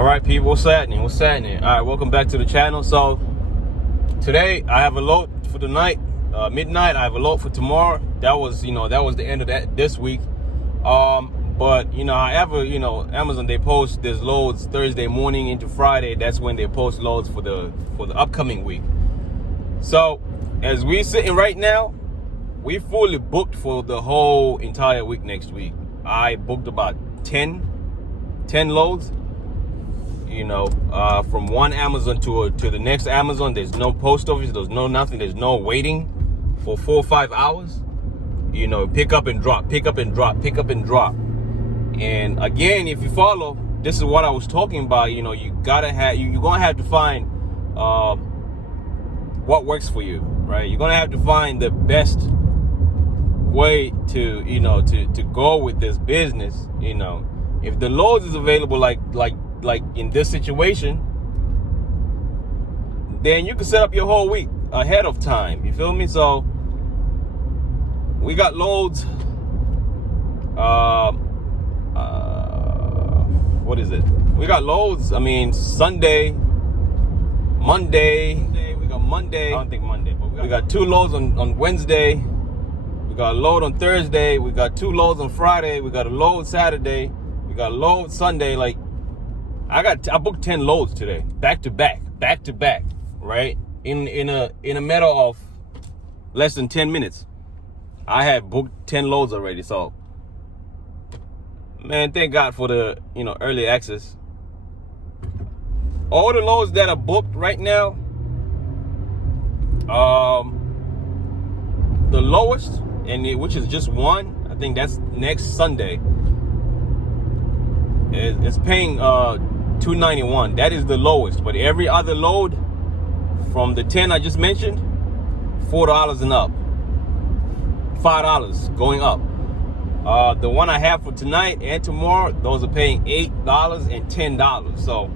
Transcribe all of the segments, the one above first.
All right, people, what's happening? All right, welcome back to the channel. So today I have a load for the night, midnight. I have a load for tomorrow. That was the end of this week. But however, Amazon, they post there's loads Thursday morning into Friday. That's when they post loads for the upcoming week. So as we sitting right now, we fully booked for the whole entire week next week. I booked about 10 loads. From one Amazon to the next Amazon. There's no post office. There's no nothing. There's no waiting for 4 or 5 hours. Pick up and drop, pick up and drop, pick up and drop. And again, if you follow, this is what I was talking about. You're gonna have to find what works for you, right? You're gonna have to find the best way to to go with this business. If the loads is available, like in this situation, then you can set up your whole week ahead of time. You feel me? So we got loads. What is it? We got loads. I mean, Sunday, Monday. We got Monday. I don't think Monday, but we got 2 loads on Wednesday. We got a load on Thursday. We got 2 loads on Friday. We got a load Saturday. We got a load Sunday. Like, I booked 10 loads today, back to back, right? In a matter of less than 10 minutes, I had booked 10 loads already. So, man, thank God for the early access. All the loads that are booked right now, the lowest, which is just one, I think that's next Sunday. It's paying $291. That is the lowest, but every other load from the 10 I just mentioned, $4 and up, $5 going up. The one I have for tonight and tomorrow, those are paying $8 and $10. So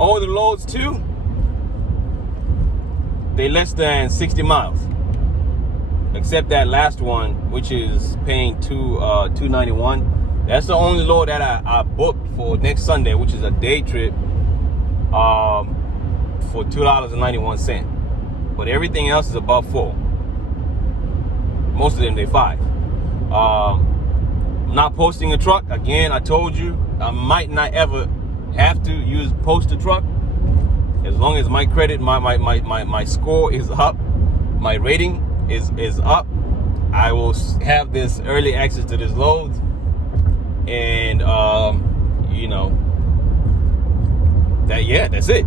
all the loads too, they less than 60 miles, except that last one, which is paying $291. That's the only load that I booked for next Sunday, which is a day trip, for $2.91. But everything else is above $4. Most of them, they $5. I'm not posting a truck. Again, I told you, I might not ever have to post a truck. As long as my credit, my score is up, my rating is up, I will have this early access to this loads. And that's it.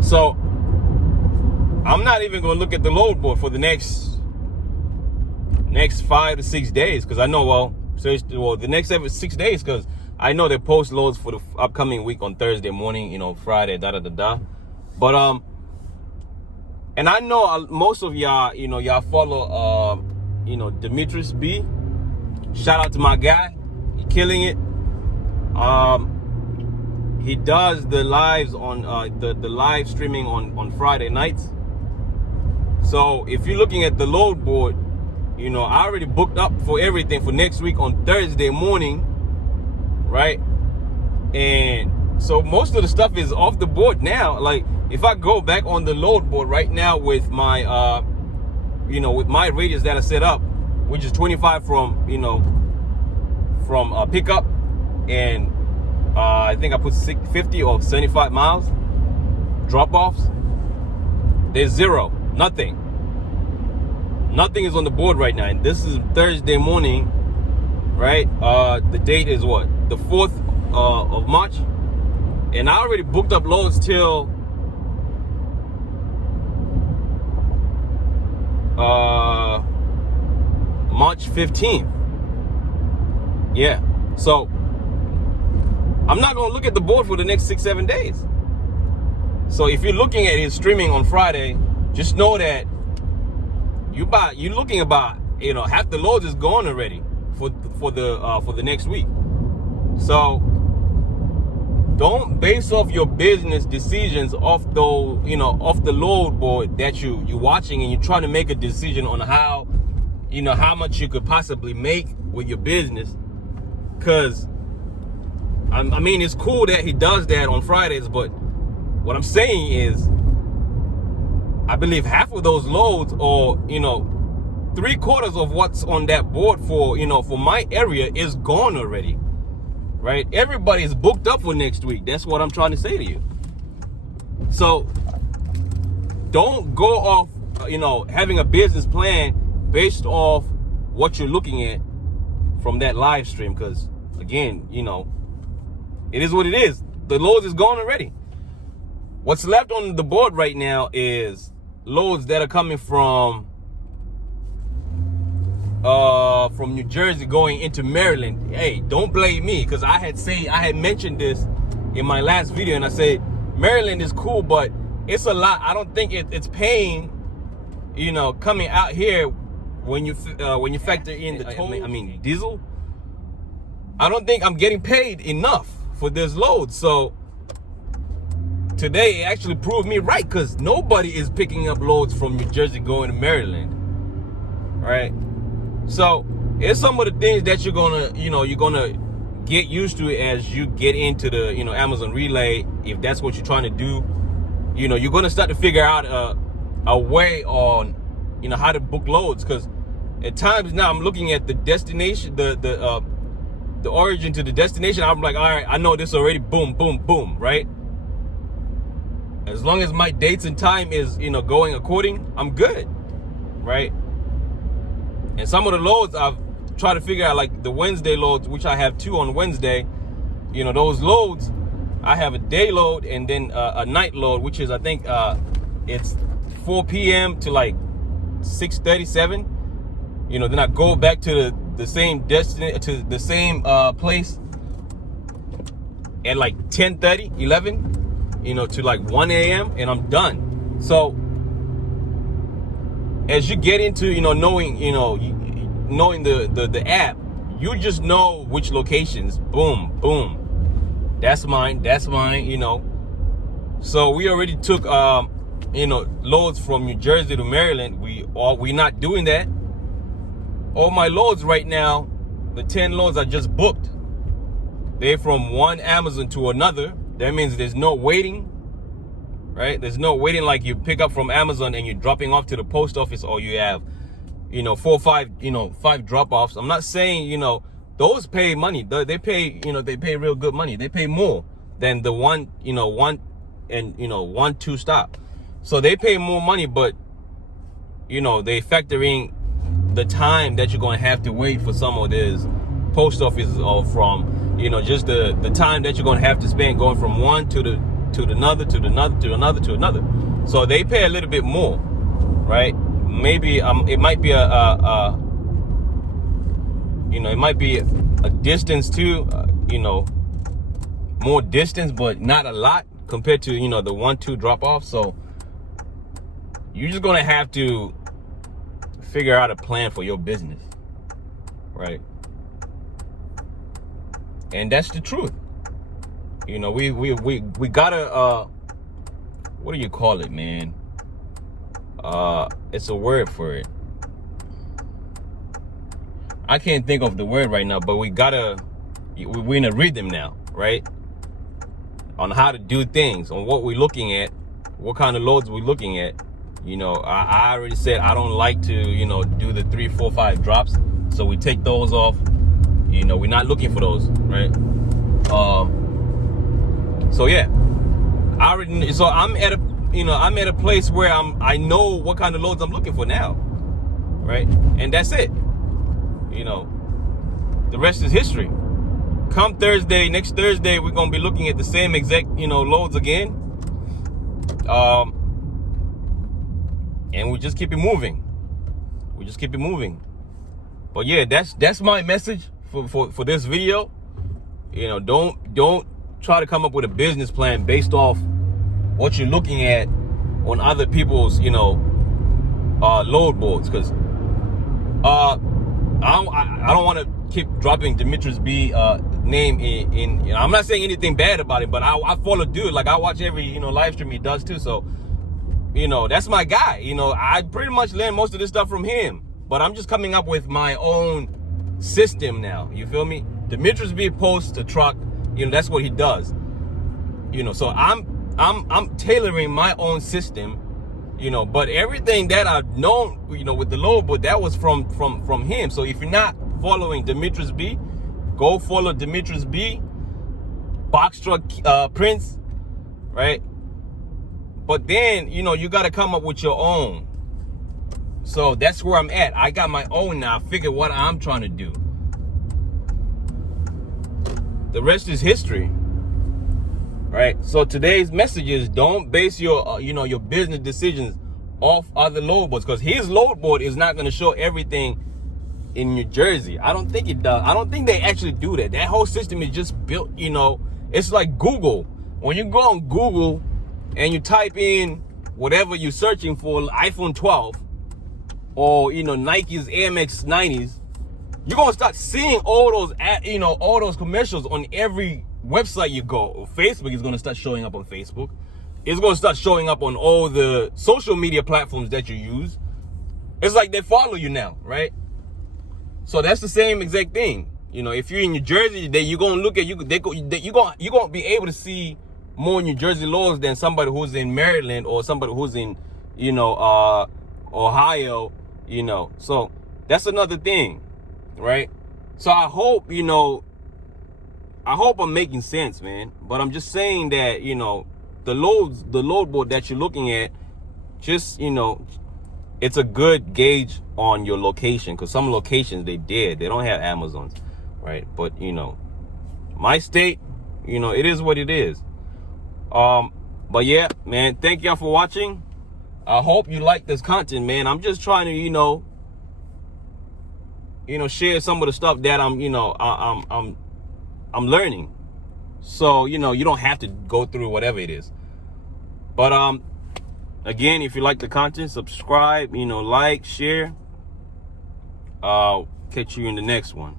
So I'm not even gonna look at the load board for the next 5 to 6 days, because I know the next 6 days, because I know they post loads for the upcoming week on Thursday morning, Friday, But and I know most of y'all, y'all follow Demetrius B. Shout out to my guy. Killing it. He does the lives on the live streaming on Friday nights. So if you're looking at the load board, I already booked up for everything for next week on Thursday morning, right? And so most of the stuff is off the board now. Like, if I go back on the load board right now with my with my radius that I set up, which is 25 from pickup, and I think I put 50 or 75 miles drop-offs. There's zero, nothing is on the board right now. And this is Thursday morning, right? The date is what, the 4th of March, and I already booked up loads till March 15th. Yeah, so I'm not gonna look at the board for the next 6-7 days. So if you're looking at his streaming on Friday, just know that you're looking about half the loads is gone already for the next week. So don't base off your business decisions off the load board that you're watching, and you're trying to make a decision on how much you could possibly make with your business. Because I mean, it's cool that he does that on Fridays, but what I'm saying is, I believe half of those loads, or, you know, 3/4 of what's on that board for, you know, for my area is gone already, right? Everybody's booked up for next week. That's what I'm trying to say to you. So don't go off, you know, having a business plan based off what you're looking at from that live stream, because again, you know, it is what it is. The loads is gone already. What's left on the board right now is loads that are coming from New Jersey going into Maryland. Hey, don't blame me, because I had mentioned this in my last video, and I said Maryland is cool, but it's a lot. I don't think it's paying, you know, coming out here when you factor in the toll. I mean, diesel. I don't think I'm getting paid enough for this load. So today it actually proved me right, because nobody is picking up loads from New Jersey going to Maryland, right? So it's some of the things that you're gonna get used to as you get into the, you know, Amazon Relay. If that's what you're trying to do, you know, you're gonna start to figure out a way on, you know, how to book loads. Because at times now I'm looking at the destination, the origin to the destination. I'm like, all right, I know this already. Boom, boom, boom, right? As long as my dates and time is, you know, going according, I'm good, right? And some of the loads I've tried to figure out, like the Wednesday loads, which I have 2 on Wednesday. You know, those loads, I have a day load and then a night load, which is, I think it's 4 p.m. to like 6:37. You know, then I go back to the same destination, to the same place at like 10:30, 11, you know, to like 1 a.m. and I'm done. So as you get into, you know, knowing the app, you just know which locations. Not boom, that's mine, you know. So we already took you know, loads from New Jersey to Maryland. We not doing that. All my loads right now, the 10 loads I just booked, they're from one Amazon to another. That means there's no waiting, right? There's no waiting like you pick up from Amazon and you're dropping off to the post office, or you have, you know, 4 or 5, you know, 5 drop-offs. I'm not saying, you know, those pay money. They pay, you know, they pay real good money. They pay more than the one, you know, 1-2 stop. So they pay more money, but, you know, they factor in the time that you're going to have to wait for some of these post offices, or from, you know, just the time that you're going to have to spend going from one to another. So they pay a little bit more, right? Maybe it might be you know, it might be a distance too, you know, more distance, but not a lot compared to, you know, the 1-2 drop off. So you're just gonna have to figure out a plan for your business, right? And that's the truth. You know, we gotta what do you call it, man? It's a word for it. I can't think of the word right now, but we're in a rhythm now, right? On how to do things, on what we're looking at, what kind of loads we're looking at. You know, I already said I don't like to, you know, do the 3, 4, 5 drops. So we take those off. You know, we're not looking for those, right? So yeah, I'm at a place where I know what kind of loads I'm looking for now, right? And that's it. You know, the rest is history. Come Thursday, next Thursday, we're gonna be looking at the same exact, you know, loads again. And we just keep it moving. But yeah, that's my message for this video. You know, don't try to come up with a business plan based off what you're looking at on other people's, you know, load boards, because I don't want to keep dropping Demetrius B name in I'm not saying anything bad about it, but I follow dude. Like, I watch every, you know, live stream he does too. So, you know, that's my guy. You know, I pretty much learned most of this stuff from him, but I'm just coming up with my own system now. You feel me? Demetrius B posts a truck, You know, that's what he does. You know, so I'm tailoring my own system, you know, but everything that I've known, you know, with the load board, that was from him. So if you're not following Demetrius B, go follow Demetrius B, Box Truck Prince, right? But then, you know, you got to come up with your own. So that's where I'm at. I got my own now. I figured what I'm trying to do. The rest is history, right? So today's message is, don't base your, you know, your business decisions off other load boards, because his load board is not going to show everything in New Jersey. I don't think it does. I don't think they actually do that. That whole system is just built, you know, it's like Google. When you go on Google and you type in whatever you're searching for, iPhone 12 or, you know, Nike's Air Max 90s, you're going to start seeing all those, you know, all those commercials on every website you go. Facebook is going to start showing up on Facebook. It's going to start showing up on all the social media platforms that you use. It's like they follow you now, right? So that's the same exact thing. You know, if you're in New Jersey, then you're going to look at, you're going to be able to see more New Jersey laws than somebody who's in Maryland or somebody who's in, you know, Ohio, you know. So that's another thing, right? So I hope, you know, I hope I'm making sense, man. But I'm just saying that, you know, the load board that you're looking at, just, you know, it's a good gauge on your location, because some locations they don't have Amazons, right? But, you know, my state, you know, it is what it is. But yeah, man, thank y'all for watching. I hope you like this content, man. I'm just trying to, you know, share some of the stuff that I'm, you know, I'm learning. So, you know, you don't have to go through whatever it is. But again, if you like the content, subscribe, you know, like, share. I'll catch you in the next one.